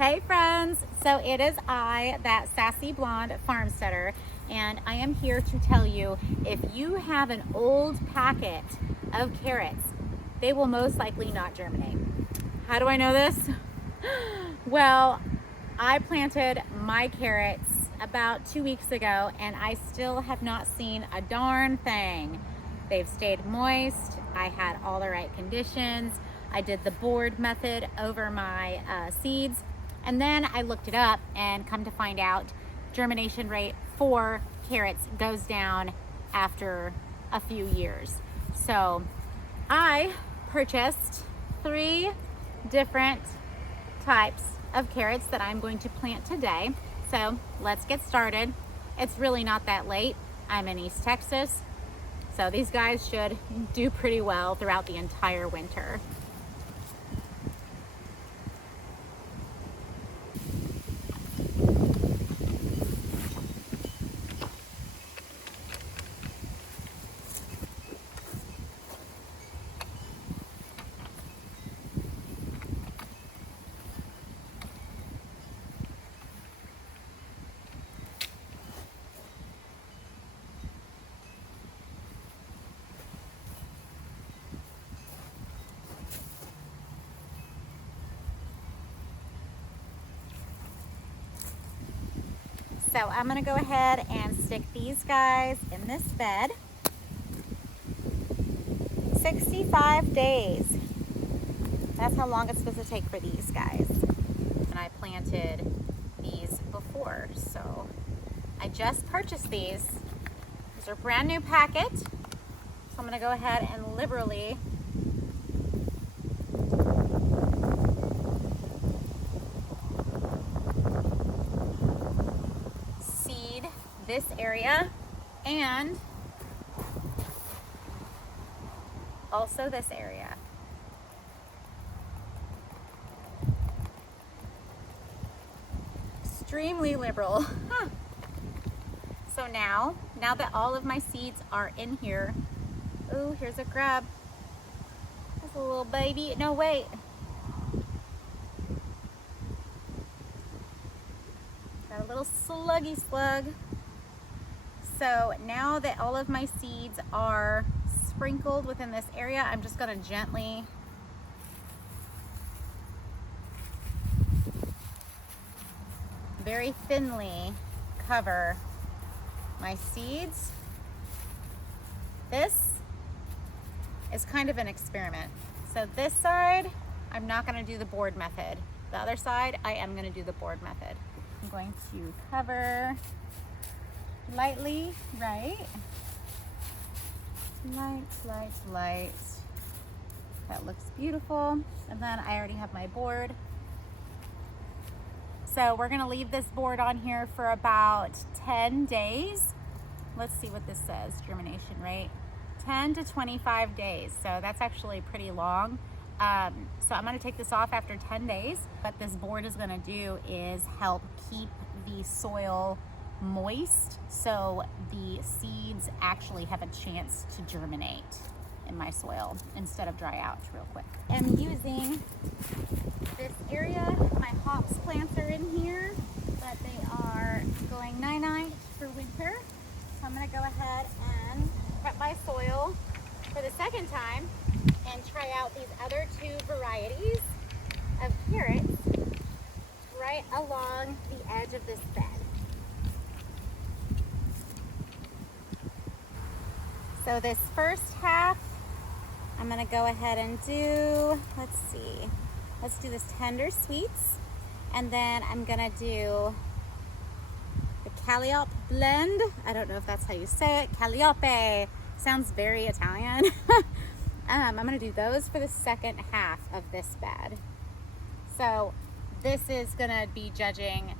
Hey friends, so it is I, that sassy blonde farmsteader, and I am here to tell you if you have an old packet of carrots, they will most likely not germinate. How do I know this? Well, I planted my carrots about 2 weeks ago and I still have not seen a darn thing. They've stayed moist, I had all the right conditions, I did the board method over my seeds. And then I looked it up and come to find out germination rate for carrots goes down after a few years. So I purchased 3 different types of carrots that I'm going to plant today. So let's get started. It's really not that late. I'm in East Texas. So these guys should do pretty well throughout the entire winter. So I'm gonna go ahead and stick these guys in this bed. 65 days. That's how long it's supposed to take for these guys. And I planted these before, so I just purchased these. These are brand new packet. So I'm gonna go ahead and liberally this area and also this area. Extremely liberal. So now that all of my seeds are in here, oh, here's a grub. That's a little baby. No, wait. Got a little sluggy slug. So now that all of my seeds are sprinkled within this area, I'm just going to gently very thinly cover my seeds. This is kind of an experiment. So this side, I'm not going to do the board method. The other side, I am going to do the board method. I'm going to cover lightly, right? Light. That looks beautiful. And then I already have my board. So we're gonna leave this board on here for about 10 days. Let's see what this says, germination rate. 10 to 25 days. So that's actually pretty long. So I'm gonna take this off after 10 days. What this board is gonna do is help keep the soil moist so the seeds actually have a chance to germinate in my soil instead of dry out real quick. I'm using this area. My hops plants are in here, but they are going night-night for winter. So I'm gonna go ahead and prep my soil for the second time and try out these other 2 varieties of carrots right along the edge of this bed. So this first half, I'm gonna go ahead and do, let's do this tender sweets. And then I'm gonna do the Calliope blend. I don't know if that's how you say it. Calliope, sounds very Italian. I'm gonna do those for the second half of this bed. So this is gonna be judging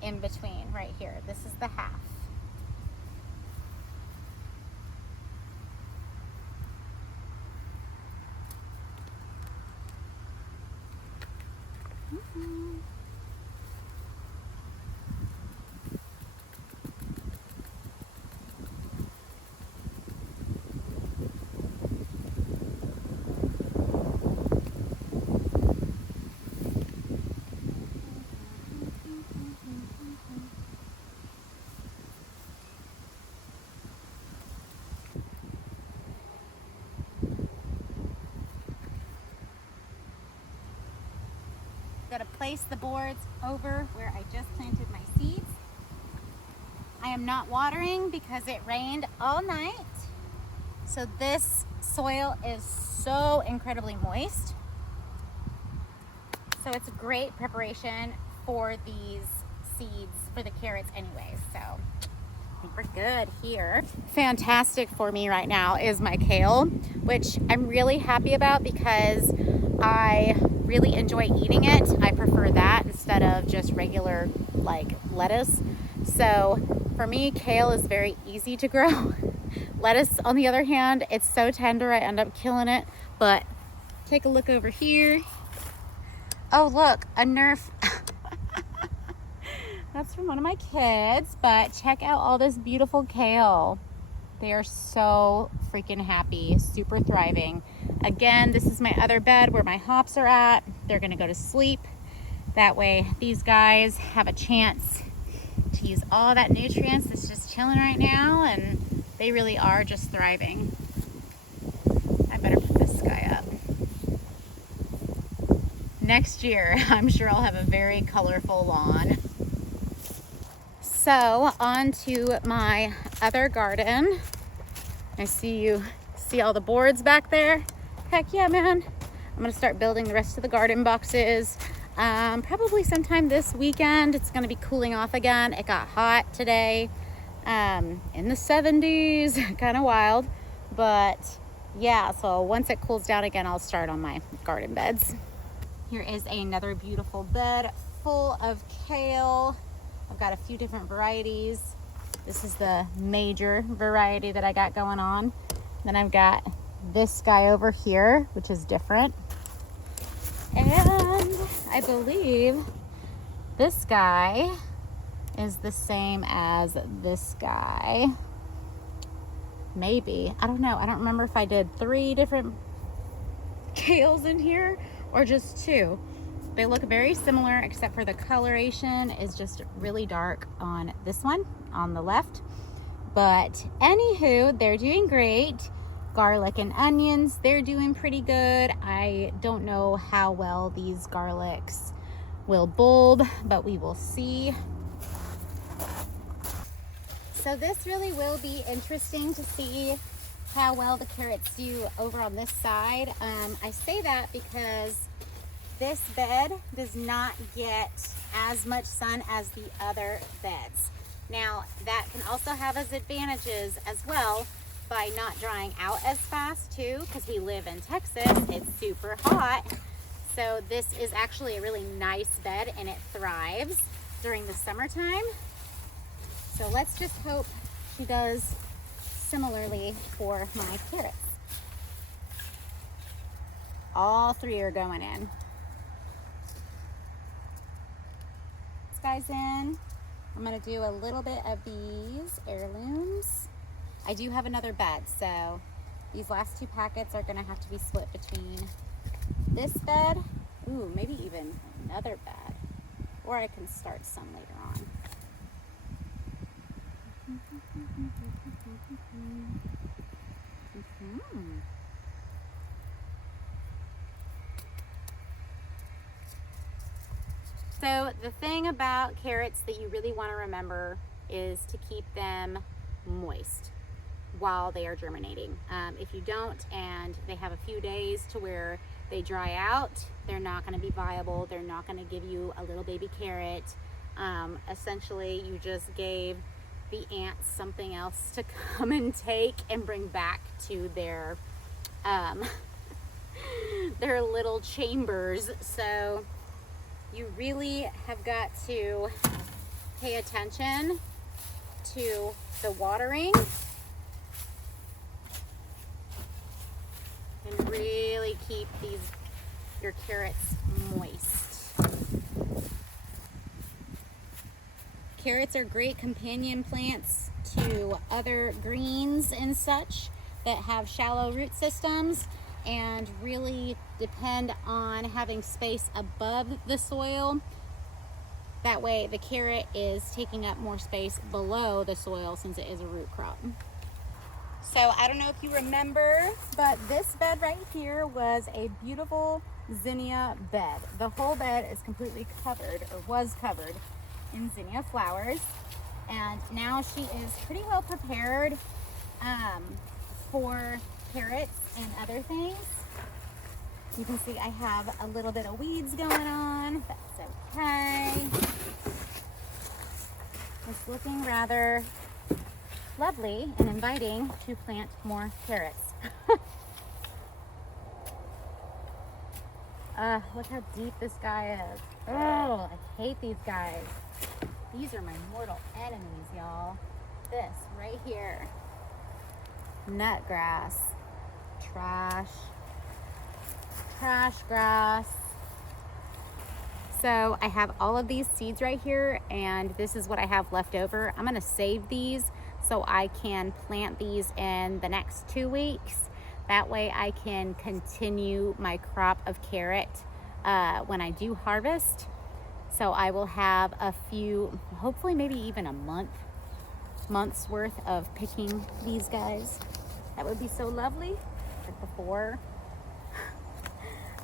in between right here. This is the half. I'm gonna place the boards over where I just planted my seeds. I am not watering because it rained all night. So this soil is so incredibly moist. So it's a great preparation for these seeds for the carrots anyways. So I think we're good here. Fantastic for me right now is my kale, which I'm really happy about because I really enjoy eating it. I prefer that instead of just regular like lettuce. So for me, kale is very easy to grow. Lettuce, on the other hand, it's so tender, I end up killing it. But take a look over here. Oh, look, a Nerf. That's from one of my kids, but check out all this beautiful kale. They are so freaking happy, super thriving. Again, this is my other bed where my hops are at. They're gonna go to sleep. That way these guys have a chance to use all that nutrients that's just chilling right now, and they really are just thriving. I better put this guy up. Next year, I'm sure I'll have a very colorful lawn. So on to my other garden. I see all the boards back there. Heck yeah, man. I'm gonna start building the rest of the garden boxes. Probably sometime this weekend. It's gonna be cooling off again. It got hot today, in the 70s, kind of wild. But yeah, so once it cools down again, I'll start on my garden beds. Here is another beautiful bed full of kale. I've got a few different varieties. This is the major variety that I got going on. Then I've got this guy over here, which is different. And I believe this guy is the same as this guy. Maybe, I don't know. I don't remember if I did 3 different kales in here or just 2. They look very similar except for the coloration is just really dark on this one on the left. But anywho, they're doing great. Garlic and onions, they're doing pretty good. I don't know how well these garlics will bulb, but we will see. So this really will be interesting to see how well the carrots do over on this side. I say that because this bed does not get as much sun as the other beds. Now that can also have its advantages as well by not drying out as fast too, because we live in Texas, it's super hot. So this is actually a really nice bed and it thrives during the summertime. So let's just hope she does similarly for my carrots. All 3 are going in. This guy's in. I'm gonna do a little bit of these heirlooms. I do have another bed, so these last 2 packets are gonna have to be split between this bed, ooh, maybe even another bed, or I can start some later on. So the thing about carrots that you really want to remember is to keep them moist while they are germinating. If you don't and they have a few days to where they dry out, they're not going to be viable. They're not going to give you a little baby carrot. Essentially, you just gave the ants something else to come and take and bring back to their their little chambers. So you really have got to pay attention to the watering and really keep your carrots moist. Carrots are great companion plants to other greens and such that have shallow root systems and really depend on having space above the soil. That way the carrot is taking up more space below the soil since it is a root crop. So I don't know if you remember, but this bed right here was a beautiful zinnia bed. The whole bed is completely covered, or was covered, in zinnia flowers. And now she is pretty well prepared for carrots and other things. You can see I have a little bit of weeds going on. That's okay. It's looking rather lovely and inviting to plant more carrots. Look how deep this guy is. Oh, I hate these guys. These are my mortal enemies, y'all. This right here. Nutgrass. Trash grass. So I have all of these seeds right here, and this is what I have left over. I'm gonna save these so I can plant these in the next 2 weeks. That way I can continue my crop of carrot when I do harvest. So I will have a few, hopefully maybe even a month's worth of picking these guys. That would be so lovely. Before,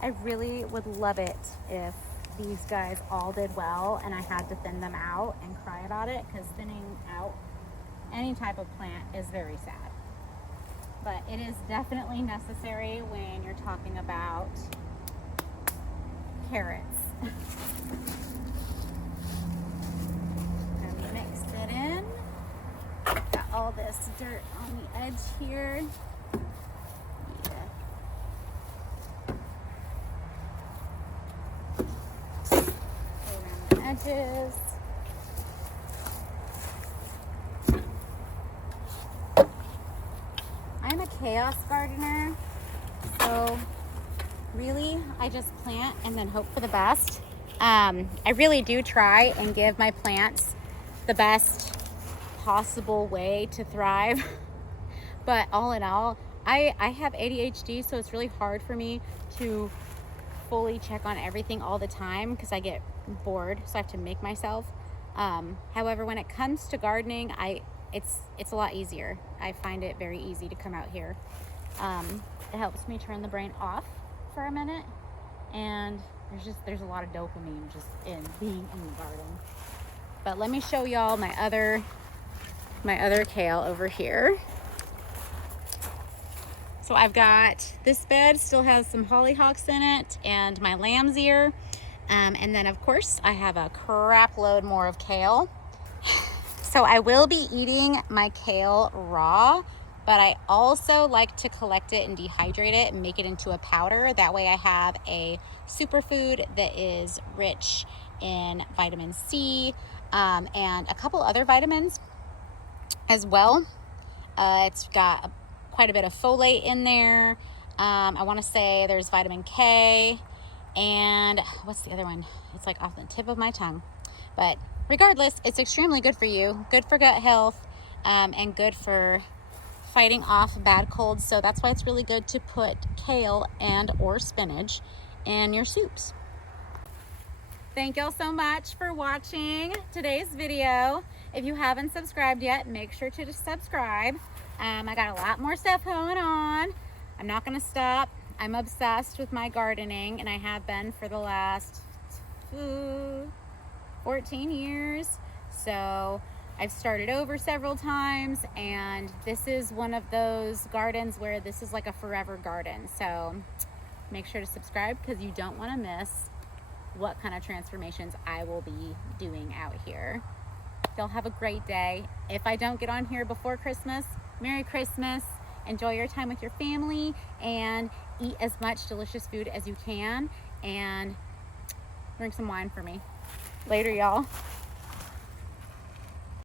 I really would love it if these guys all did well and I had to thin them out and cry about it, because thinning out any type of plant is very sad. But it is definitely necessary when you're talking about carrots. And mix it in. Got all this dirt on the edge here. Edges. I'm a chaos gardener, so really I just plant and then hope for the best. I really do try and give my plants the best possible way to thrive, but all in all, I have ADHD, so it's really hard for me to fully check on everything all the time because I get bored, so I have to make myself. However, when it comes to gardening, it's a lot easier. I find it very easy to come out here. It helps me turn the brain off for a minute, and there's a lot of dopamine just in being in the garden. But let me show y'all my other kale over here. So I've got this bed, still has some hollyhocks in it, and my lamb's ear. And then of course I have a crap load more of kale. So I will be eating my kale raw, but I also like to collect it and dehydrate it and make it into a powder. That way I have a superfood that is rich in vitamin C and a couple other vitamins as well. It's got quite a bit of folate in there. I want to say there's vitamin K, and what's the other one? It's like off the tip of my tongue. But regardless, it's extremely good for you, good for gut health, and good for fighting off bad colds. So that's why it's really good to put kale and or spinach in your soups. Thank y'all so much for watching today's video. If you haven't subscribed yet, make sure to subscribe. I got a lot more stuff going on. I'm not gonna stop. I'm obsessed with my gardening, and I have been for the last 14 years. So I've started over several times, and this is one of those gardens where this is like a forever garden. So make sure to subscribe, because you don't want to miss what kind of transformations I will be doing out here. Y'all have a great day. If I don't get on here before Christmas, Merry Christmas. Enjoy your time with your family and eat as much delicious food as you can, and drink some wine for me. Later, y'all.